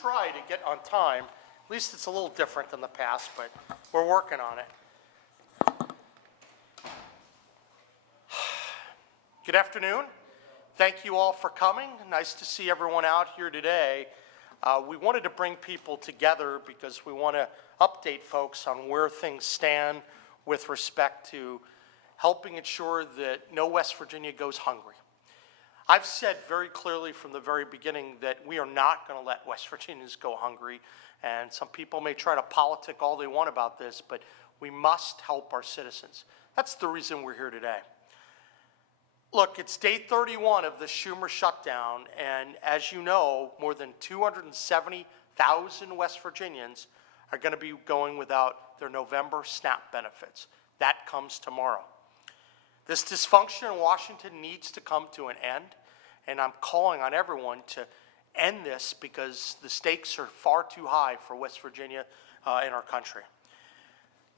try to get on time. At least it's a little different than the past, but we're working on it. Good afternoon. Thank you all for coming. Nice to see everyone out here today. We wanted to bring people together because we want to update folks on where things stand with respect to helping ensure that no West Virginia goes hungry. I've said very clearly from the very beginning that we are not going to let West Virginians go hungry, and some people may try to politic all they want about this, but we must help our citizens. That's the reason we're here today. Look, it's day 31 of the Schumer shutdown, and as you know, more than 270,000 West Virginians are going to be going without their November SNAP benefits. That comes tomorrow. This dysfunction in Washington needs to come to an end, and I'm calling on everyone to end this because the stakes are far too high for West Virginia in our country.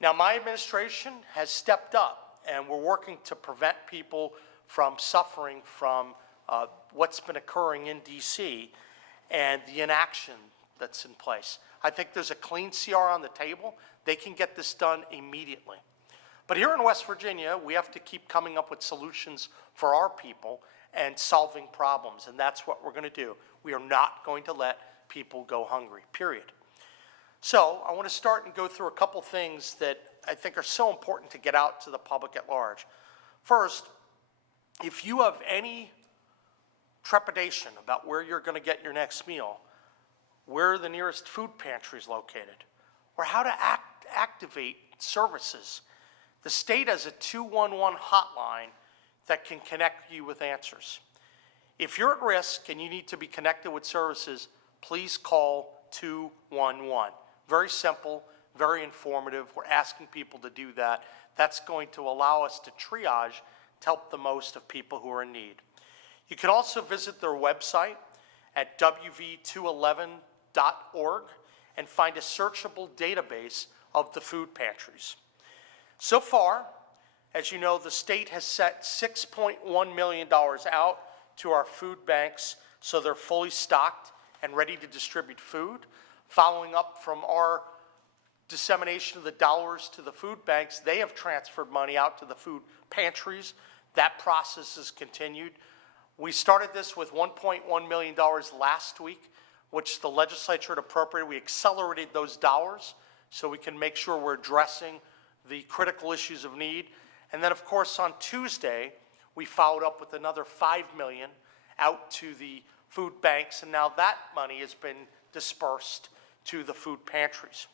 Now, my administration has stepped up, and we're working to prevent people from suffering from what's been occurring in D.C. and the inaction that's in place. I think there's a clean CR on the table. They can get this done immediately. But here in West Virginia, we have to keep coming up with solutions for our people and solving problems, and that's what we're going to do. We are not going to let people go hungry, period. So I want to start and go through a couple things that I think are so important to get out to the public at large. First, if you have any trepidation about where you're going to get your next meal, where the nearest food pantry is located, or how to activate services, the state has a 211 hotline that can connect you with answers. If you're at risk and you need to be connected with services, please call 211. Very simple, very informative. We're asking people to do that. That's going to allow us to triage to help the most of people who are in need. You can also visit their website at wv211.org and find a searchable database of the food pantries. So far, as you know, the state has set $6.1 million out to our food banks so they're fully stocked and ready to distribute food. Following up from our dissemination of the dollars to the food banks, they have transferred money out to the food pantries. That process has continued. We started this with $1.1 million last week, which the legislature had appropriated. We accelerated those dollars so we can make sure we're addressing the critical issues of need. And then, of course, on Tuesday, we followed up with another $5 million out to the food banks, and now that money has been dispersed to the food pantries.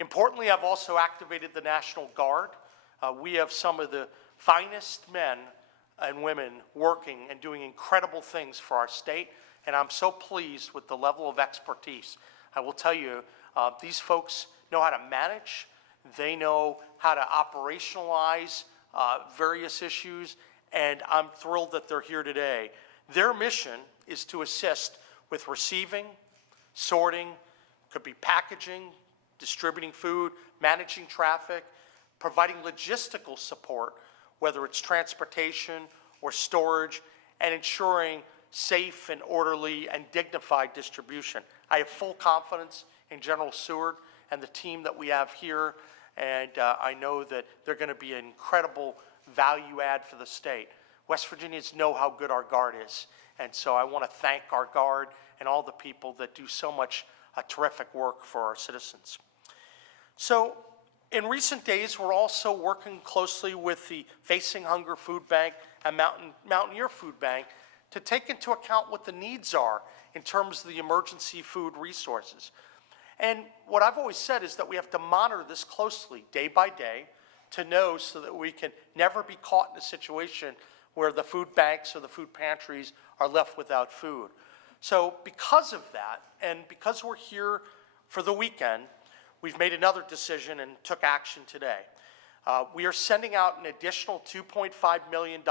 Importantly, I've also activated the National Guard. We have some of the finest men and women working and doing incredible things for our state, and I'm so pleased with the level of expertise. I will tell you, these folks know how to manage. They know how to operationalize various issues, and I'm thrilled that they're here today. Their mission is to assist with receiving, sorting, could be packaging, distributing food, managing traffic, providing logistical support, whether it's transportation or storage, and ensuring safe and orderly and dignified distribution. I have full confidence in General Seward and the team that we have here, and I know that they're going to be an incredible value add for the state. West Virginians know how good our Guard is, and so I want to thank our Guard and all the people that do so much terrific work for our citizens. So in recent days, we're also working closely with the Facing Hunger Food Bank and Mountaineer Food Bank to take into account what the needs are in terms of the emergency food resources. And what I've always said is that we have to monitor this closely day by day to know so that we can never be caught in a situation where the food banks or the food pantries are left without food. So because of that, and because we're here for the weekend, we've made another decision and took action today. We are sending out an additional $2.5 million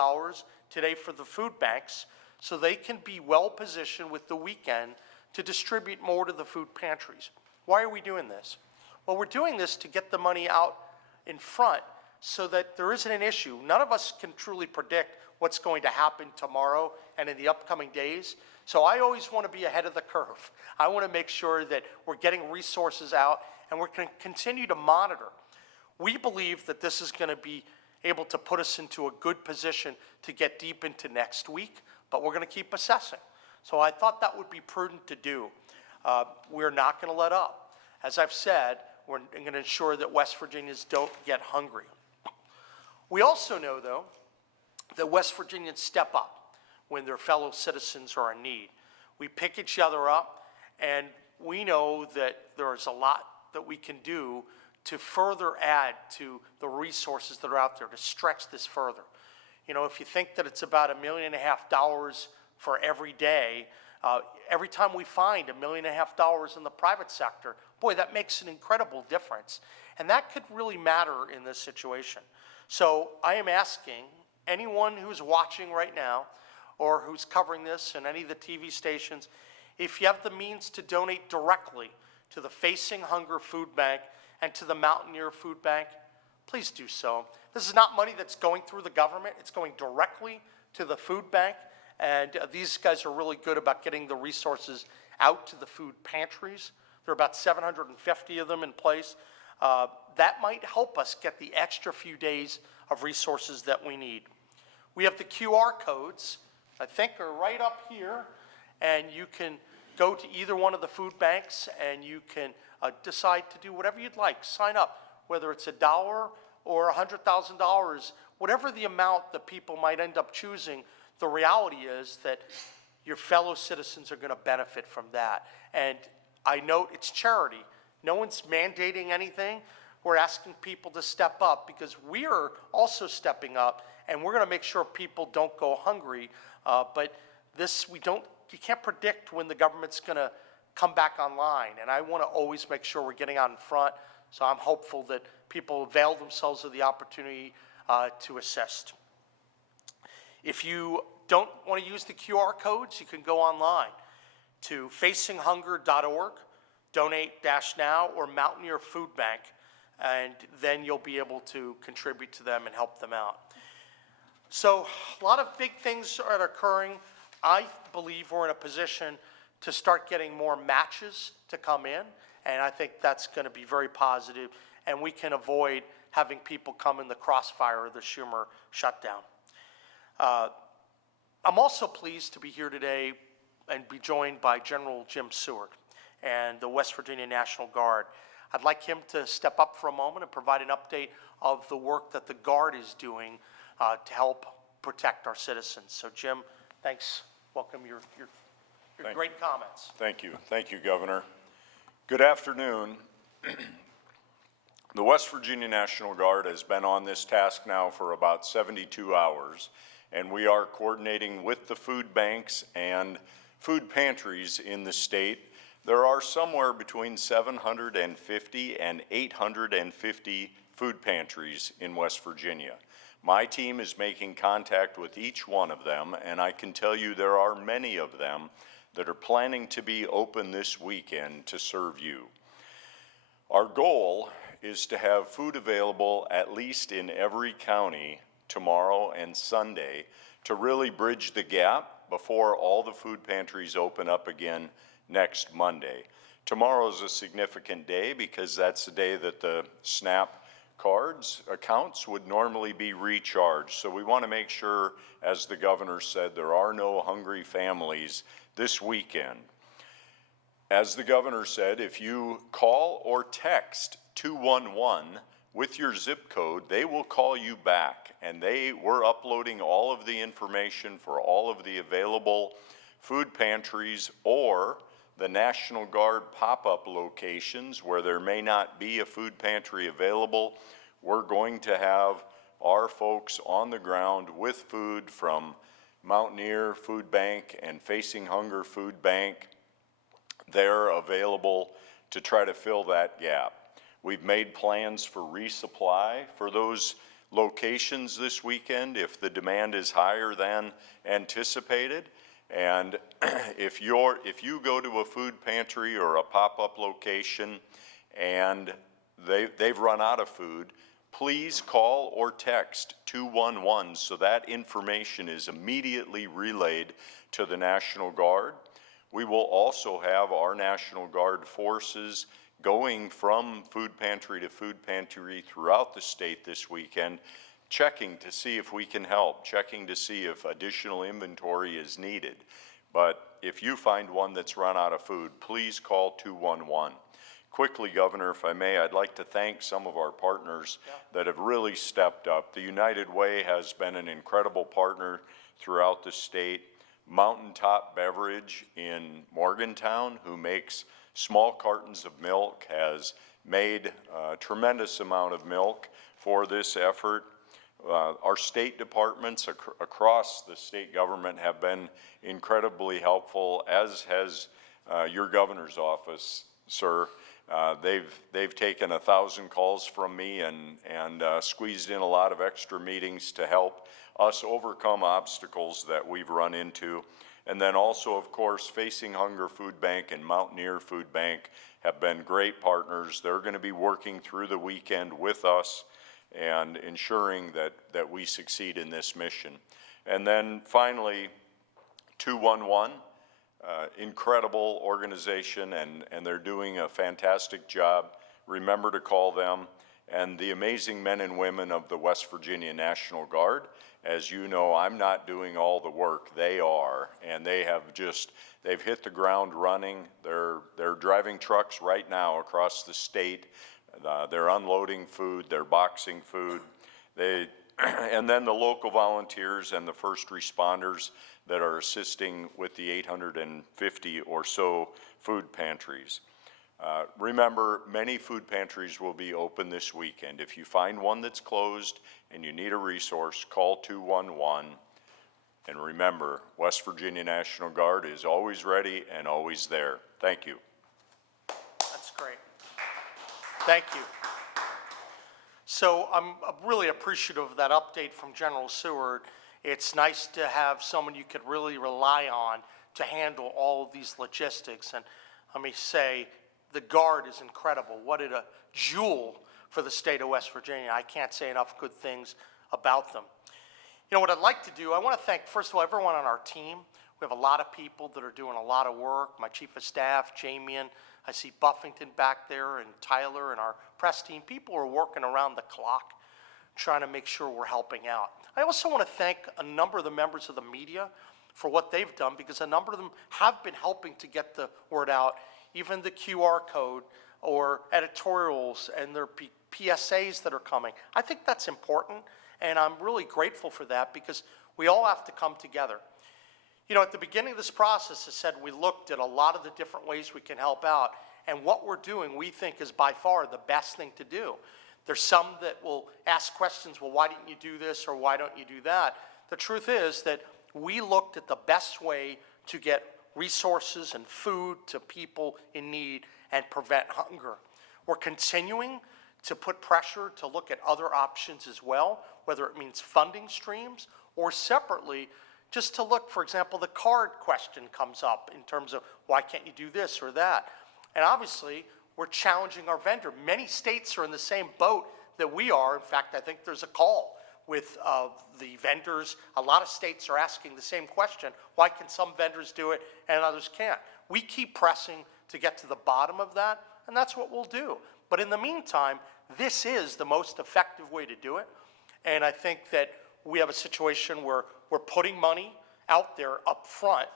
today for the food banks so they can be well positioned with the weekend to distribute more to the food pantries. Why are we doing this? Well, we're doing this to get the money out in front so that there isn't an issue. None of us can truly predict what's going to happen tomorrow and in the upcoming days. So I always want to be ahead of the curve. I want to make sure that we're getting resources out and we're going to continue to monitor. We believe that this is going to be able to put us into a good position to get deep into next week, but we're going to keep assessing. So I thought that would be prudent to do. We're not going to let up. As I've said, we're going to ensure that West Virginians don't get hungry. We also know, though, that West Virginians step up when their fellow citizens are in need. We pick each other up, and we know that there's a lot that we can do to further add to the resources that are out there to stretch this further. You know, if you think that it's about $1.5 million for every day, every time we find $1.5 million in the private sector, boy, that makes an incredible difference. And that could really matter in this situation. So I am asking anyone who's watching right now or who's covering this in any of the TV stations, if you have the means to donate directly to the Facing Hunger Food Bank and to the Mountaineer Food Bank, please do so. This is not money that's going through the government. It's going directly to the food bank. And these guys are really good about getting the resources out to the food pantries. There are about 750 of them in place. That might help us get the extra few days of resources that we need. We have the QR codes, I think are right up here, and you can go to either one of the food banks and you can decide to do whatever you'd like. Sign up, whether it's $1 or $100,000, whatever the amount that people might end up choosing. The reality is that your fellow citizens are going to benefit from that. And I note it's charity. No one's mandating anything. We're asking people to step up because we are also stepping up, and we're going to make sure people don't go hungry. But this, you can't predict when the government's going to come back online, and I want to always make sure we're getting out in front. So I'm hopeful that people avail themselves of the opportunity to assist. If you don't want to use the QR codes, you can go online to facinghunger.org, donate-now, or Mountaineer Food Bank, and then you'll be able to contribute to them and help them out. So a lot of big things are occurring. I believe we're in a position to start getting more matches to come in, and I think that's going to be very positive, and we can avoid having people come in the crossfire of the Schumer shutdown. I'm also pleased to be here today and be joined by General Jim Seward and the West Virginia National Guard. I'd like him to step up for a moment and provide an update of the work that the Guard is doing to help protect our citizens. So Jim, thanks. Welcome your great comments. Thank you. Thank you, Governor. Good afternoon. The West Virginia National Guard has been on this task now for about 72 hours, and we are coordinating with the food banks and food pantries in the state. There are somewhere between 750 and 850 food pantries in West Virginia. My team is making contact with each one of them, and I can tell you there are many of them that are planning to be open this weekend to serve you. Our goal is to have food available at least in every county tomorrow and Sunday to really bridge the gap before all the food pantries open up again next Monday. Tomorrow is a significant day because that's the day that the SNAP cards accounts would normally be recharged. So we want to make sure, as the governor said, there are no hungry families this weekend. As the governor said, if you call or text 211 with your zip code, they will call you back, and we're uploading all of the information for all of the available food pantries or the National Guard pop-up locations where there may not be a food pantry available. We're going to have our folks on the ground with food from Mountaineer Food Bank and Facing Hunger Food Bank. They're available to try to fill that gap. We've made plans for resupply for those locations this weekend if the demand is higher than anticipated. And if you go to a food pantry or a pop-up location and they've run out of food, please call or text 211 so that information is immediately relayed to the National Guard. We will also have our National Guard forces going from food pantry to food pantry throughout the state this weekend, checking to see if we can help, checking to see if additional inventory is needed. But if you find one that's run out of food, please call 211. Quickly, Governor, if I may, I'd like to thank some of our partners that have really stepped up. The United Way has been an incredible partner throughout the state. Mountaintop Beverage in Morgantown, who makes small cartons of milk, has made a tremendous amount of milk for this effort. Our state departments across the state government have been incredibly helpful, as has your governor's office, sir. They've taken 1,000 calls from me and squeezed in a lot of extra meetings to help us overcome obstacles that we've run into. And then also, of course, Facing Hunger Food Bank and Mountaineer Food Bank have been great partners. They're going to be working through the weekend with us and ensuring that we succeed in this mission. And then finally, 211, incredible organization, and they're doing a fantastic job. Remember to call them. And the amazing men and women of the West Virginia National Guard. As you know, I'm not doing all the work, they are, and they've hit the ground running. They're driving trucks right now across the state. They're unloading food, they're boxing food. And then the local volunteers and the first responders that are assisting with the 850 or so food pantries. Remember, many food pantries will be open this weekend. If you find one that's closed and you need a resource, call 211. And remember, West Virginia National Guard is always ready and always there. Thank you. That's great. Thank you. So I'm really appreciative of that update from General Seward. It's nice to have someone you could really rely on to handle all of these logistics. And let me say, the Guard is incredible. What a jewel for the state of West Virginia. I can't say enough good things about them. You know what I'd like to do, I want to thank, first of all, everyone on our team. We have a lot of people that are doing a lot of work. My chief of staff, Jamian, I see Buffington back there, and Tyler, and our press team. People are working around the clock trying to make sure we're helping out. I also want to thank a number of the members of the media for what they've done, because a number of them have been helping to get the word out. Even the QR code or editorials and their PSAs that are coming. I think that's important, and I'm really grateful for that, because we all have to come together. You know, at the beginning of this process, I said we looked at a lot of the different ways we can help out, and what we're doing we think is by far the best thing to do. There's some that will ask questions, well, why didn't you do this or why don't you do that? The truth is that we looked at the best way to get resources and food to people in need and prevent hunger. We're continuing to put pressure to look at other options as well, whether it means funding streams or separately, just to look, for example, the card question comes up in terms of why can't you do this or that? And obviously, we're challenging our vendor. Many states are in the same boat that we are. In fact, I think there's a call with the vendors. A lot of states are asking the same question. Why can some vendors do it and others can't? We keep pressing to get to the bottom of that, and that's what we'll do. But in the meantime, this is the most effective way to do it. And I think that we have a situation where we're putting money out there up front.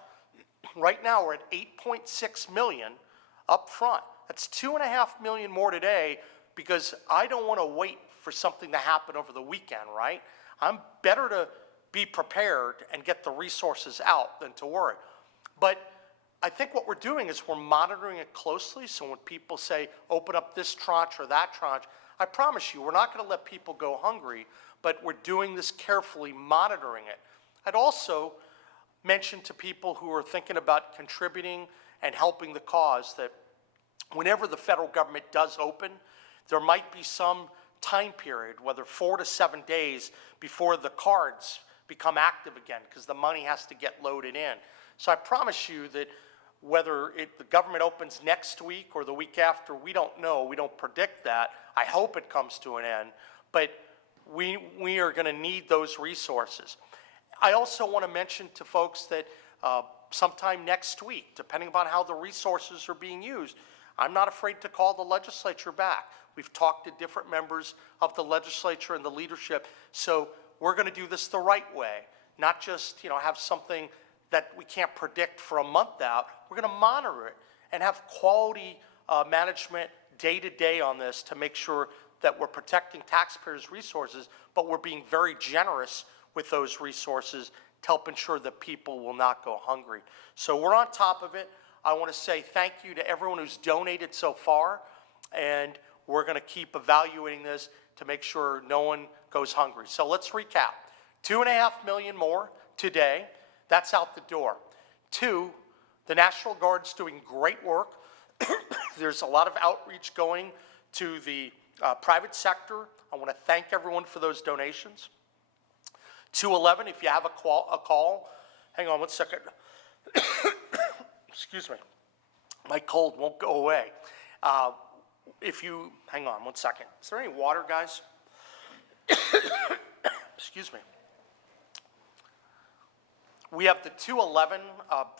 Right now, we're at $8.6 million up front. That's $2.5 million more today, because I don't want to wait for something to happen over the weekend, right? I'm better to be prepared and get the resources out than to worry. But I think what we're doing is we're monitoring it closely, so when people say, open up this tranche or that tranche, I promise you, we're not going to let people go hungry, but we're doing this carefully, monitoring it. I'd also mention to people who are thinking about contributing and helping the cause that whenever the federal government does open, there might be some time period, whether 4 to 7 days before the cards become active again, because the money has to get loaded in. So I promise you that whether the government opens next week or the week after, we don't know. We don't predict that. I hope it comes to an end. But we are going to need those resources. I also want to mention to folks that sometime next week, depending upon how the resources are being used. I'm not afraid to call the legislature back. We've talked to different members of the legislature and the leadership, so we're going to do this the right way, not just have something that we can't predict for a month out. We're going to monitor it and have quality management day to day on this to make sure that we're protecting taxpayers' resources, but we're being very generous with those resources to help ensure that people will not go hungry. So we're on top of it. I want to say thank you to everyone who's donated so far, and we're going to keep evaluating this to make sure no one goes hungry. So let's recap. 2.5 million more today. That's out the door. 2, the National Guard's doing great work. There's a lot of outreach going to the private sector. I want to thank everyone for those donations. 211, if you have a call, hang on one second. Excuse me. My cold won't go away. Hang on one second. Is there any water, guys? Excuse me. We have the 211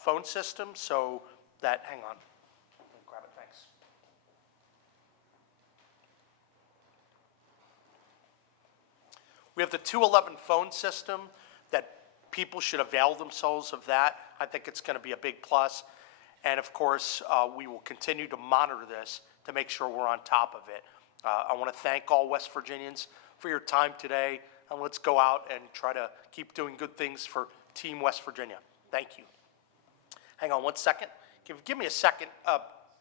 phone system, so that, hang on. Let me grab it, thanks. We have the 211 phone system that people should avail themselves of that. I think it's going to be a big plus. And of course, we will continue to monitor this to make sure we're on top of it. I want to thank all West Virginians for your time today, and let's go out and try to keep doing good things for Team West Virginia. Thank you. Hang on one second. Give me a second.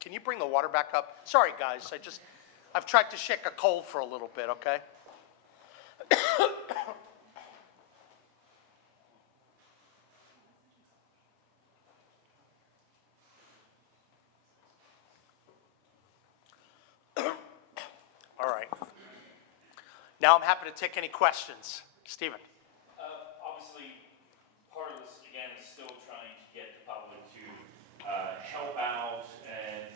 Can you bring the water back up? Sorry, guys. I've tried to shake a cold for a little bit, okay? All right. Now I'm happy to take any questions. Stephen. Obviously, part of this, again, is still trying to get the public to help out and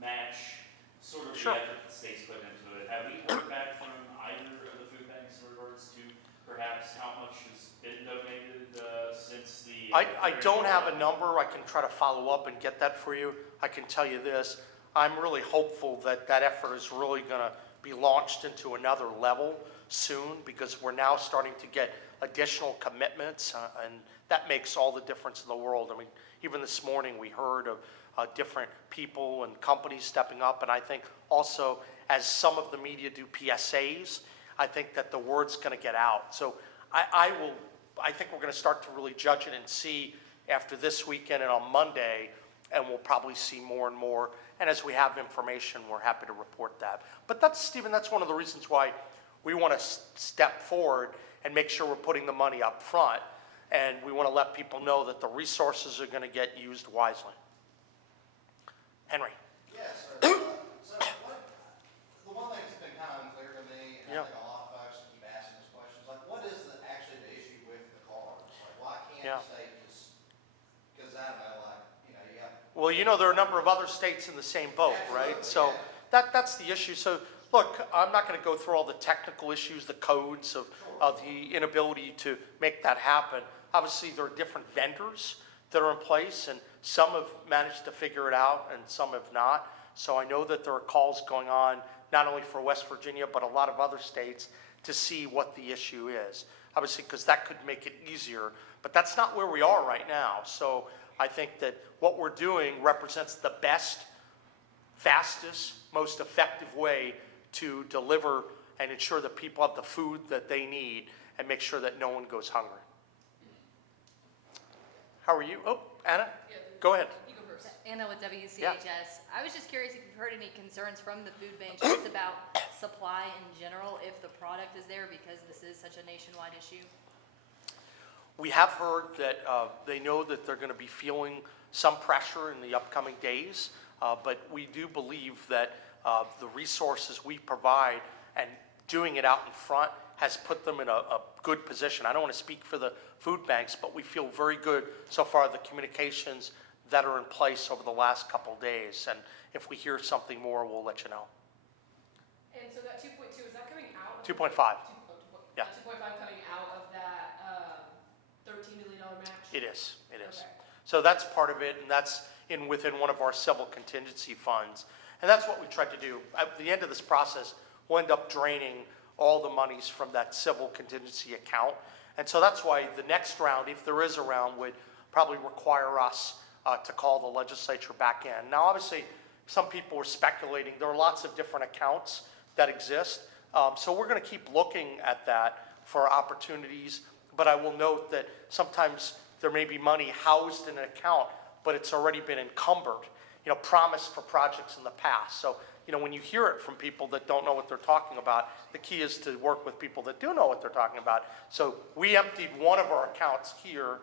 match sort of Sure. the effort the state's put into it. Have we heard back from either of the food banks in regards to perhaps how much has been donated since the... I don't have a number. I can try to follow up and get that for you. I can tell you this. I'm really hopeful that that effort is really going to be launched into another level soon, because we're now starting to get additional commitments, and that makes all the difference in the world. I mean, even this morning we heard of different people and companies stepping up, and I think also as some of the media do PSAs, I think that the word's going to get out. So I think we're going to start to really judge it and see after this weekend and on Monday, and we'll probably see more and more. And as we have information, we're happy to report that. But Stephen, that's one of the reasons why we want to step forward and make sure we're putting the money up front. And we want to let people know that the resources are going to get used wisely. Henry. Yes, sir. The one thing that's been kind of unclear to me, and I think a lot of folks keep asking this question, is like, what is actually the issue with the cards? Like, why can't the state just, because I don't know, like, you have... Well, there are a number of other states in the same boat, right? So that's the issue. So look, I'm not going to go through all the technical issues, the codes of the inability to make that happen. Obviously, there are different vendors that are in place, and some have managed to figure it out and some have not. So I know that there are calls going on, not only for West Virginia, but a lot of other states to see what the issue is. Obviously, because that could make it easier, but that's not where we are right now. So I think that what we're doing represents the best, fastest, most effective way to deliver and ensure that people have the food that they need and make sure that no one goes hungry. How are you? Oh, Anna? Yeah, Go ahead. you go first. Anna with WCHS. Yeah. I was just curious if you've heard any concerns from the food banks just about supply in general, if the product is there, because this is such a nationwide issue. We have heard that they know that they're going to be feeling some pressure in the upcoming days, but we do believe that the resources we provide and doing it out in front has put them in a good position. I don't want to speak for the food banks, but we feel very good so far, the communications that are in place over the last couple days. And if we hear something more, we'll let you know. And so that 2.2, is that coming out? 2.5. Yeah. 2.5 coming out of that $13 million match? It is. Okay. So that's part of it, and that's within one of our civil contingency funds. And that's what we tried to do. At the end of this process, we'll end up draining all the monies from that civil contingency account. And so that's why the next round, if there is a round, would probably require us to call the legislature back in. Now, obviously, some people were speculating. There are lots of different accounts that exist. So we're going to keep looking at that for opportunities. But I will note that sometimes there may be money housed in an account, but it's already been encumbered, promised for projects in the past. So, when you hear it from people that don't know what they're talking about, the key is to work with people that do know what they're talking about. So we emptied one of our accounts here,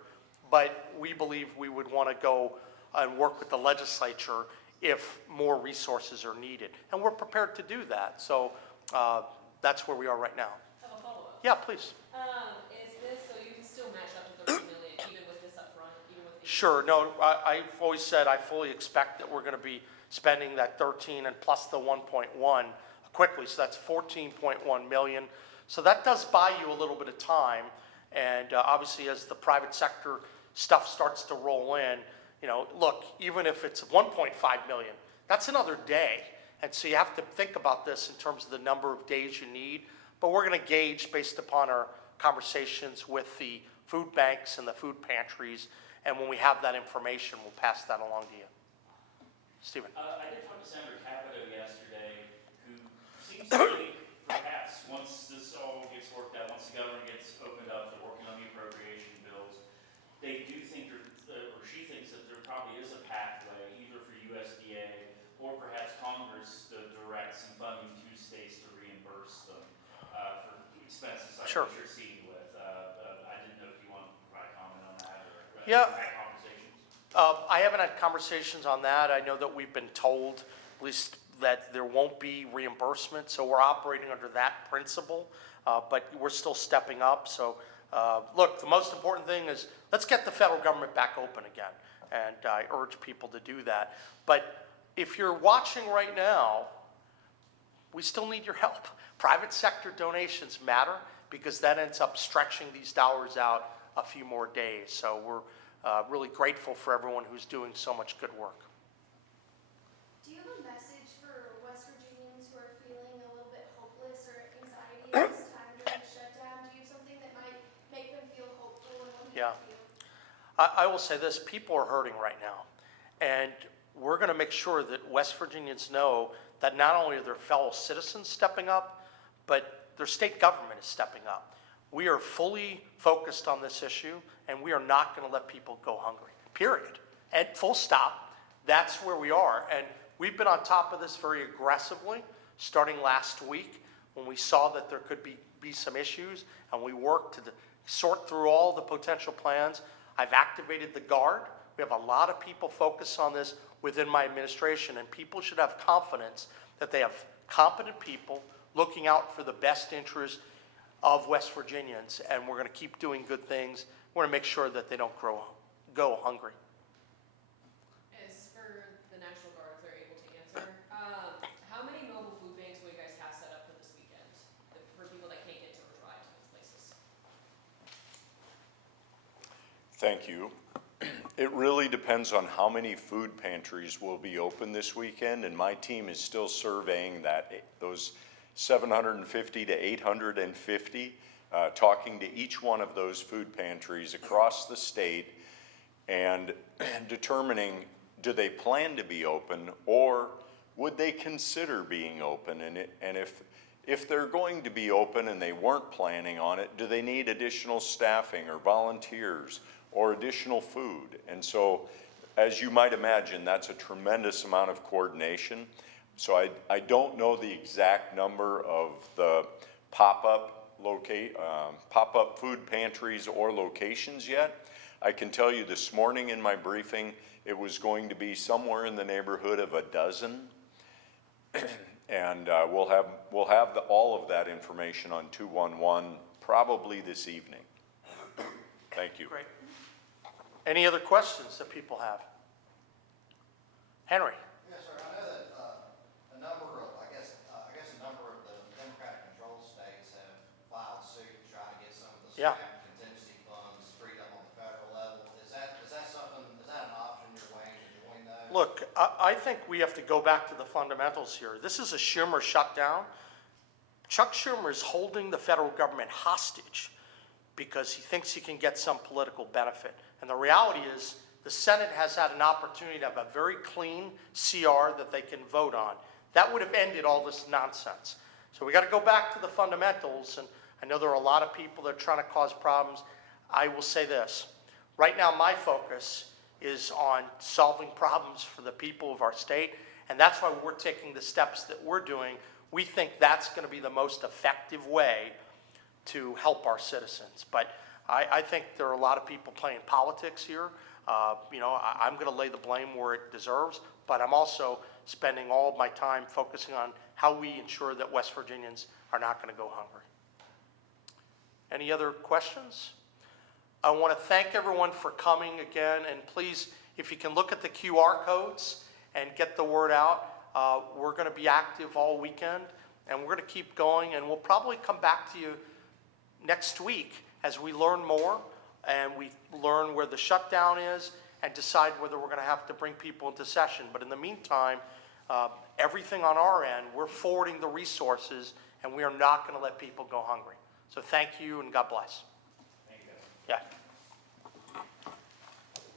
but we believe we would want to go and work with the legislature if more resources are needed. And we're prepared to do that. So that's where we are right now. I have a follow-up. Yeah, please. Is this, so you can still match up to 30 million even with this upfront, even with the. Sure. No, I've always said I fully expect that we're going to be spending that 13 and plus the 1.1 quickly. So that's 14.1 million. So that does buy you a little bit of time. And obviously, as the private sector stuff starts to roll in, look, even if it's 1.5 million, that's another day. And so you have to think about this in terms of the number of days you need. But we're going to gauge based upon our conversations with the food banks and the food pantries. And when we have that information, we'll pass that along to you. Stephen. I did talk to Senator Capito yesterday, who seems to really, perhaps, once this all gets worked out, once the government gets opened up, they're working on the appropriation bills, they do think, or she thinks that there probably is a pathway, either for USDA or perhaps Congress to direct some funding to states to reimburse them for expenses like Sure. what you're seeing with. I didn't know if you want to provide comment on that or Yeah. have conversations. I haven't had conversations on that. I know that we've been told, at least, that there won't be reimbursement, so we're operating under that principle, but we're still stepping up. So, look, the most important thing is let's get the federal government back open again, and I urge people to do that. But if you're watching right now, we still need your help. Private sector donations matter because that ends up stretching these dollars out a few more days. So we're really grateful for everyone who's doing so much good work. Do you have a message for West Virginians who are feeling a little bit hopeless or anxiety at this time during the shutdown? Do you have something that might make them feel hopeful and what do Yeah. you feel? I will say this, people are hurting right now. And we're going to make sure that West Virginians know that not only are their fellow citizens stepping up, but their state government is stepping up. We are fully focused on this issue, and we are not going to let people go hungry, period. And full stop, that's where we are. And we've been on top of this very aggressively, starting last week when we saw that there could be some issues, and we worked to sort through all the potential plans. I've activated the Guard. We have a lot of people focused on this within my administration, and people should have confidence that they have competent people looking out for the best interest of West Virginians, and we're going to keep doing good things. We're going to make sure that they don't go hungry. As for the National Guard, if they're able to answer, how many mobile food banks will you guys have set up for this weekend for people that can't get to or drive to those places? Thank you. It really depends on how many food pantries will be open this weekend, and my team is still surveying those 750 to 850, talking to each one of those food pantries across the state and determining, do they plan to be open or would they consider being open? And if they're going to be open and they weren't planning on it, do they need additional staffing or volunteers or additional food? And so, as you might imagine, that's a tremendous amount of coordination. So I don't know the exact number of the pop-up food pantries or locations yet. I can tell you this morning in my briefing, it was going to be somewhere in the neighborhood of a dozen. And we'll have all of that information on 211 probably this evening. Thank you. Great. Any other questions that people have? Henry? Yes, sir. I know that a number of the Democratic-controlled states have filed suit to try to get some of the Yeah. SNAP contingency funds freed up on the federal level. Is that something? Is that an think we have to go back to the fundamentals here. This is a Schumer shutdown. Chuck Schumer is holding the federal government hostage because he thinks he can get some political benefit. And the reality is the Senate has had an opportunity to have a very clean CR that they can vote on. That would have ended all this nonsense. So we got to go back to the fundamentals, and I know there are a lot of people that are trying to cause problems. I will say this. Right now, my focus is on solving problems for the people of our state, and that's why we're taking the steps that we're doing. We think that's going to be the most effective way to help our citizens. But I think there are a lot of people playing politics here. I'm going to lay the blame where it deserves, but I'm also spending all of my time focusing on how we ensure that West Virginians are not going to go hungry. Any other questions? I want to thank everyone for coming again, and please, if you can look at the QR codes and get the word out. We're going to be active all weekend, and we're going to keep going, and we'll probably come back to you next week as we learn more and we learn where the shutdown is and decide whether we're going to have to bring people into session. But in the meantime, everything on our end, we're forwarding the resources, and we are not going to let people go hungry. So thank you, and God bless. Thank you, guys. Yeah.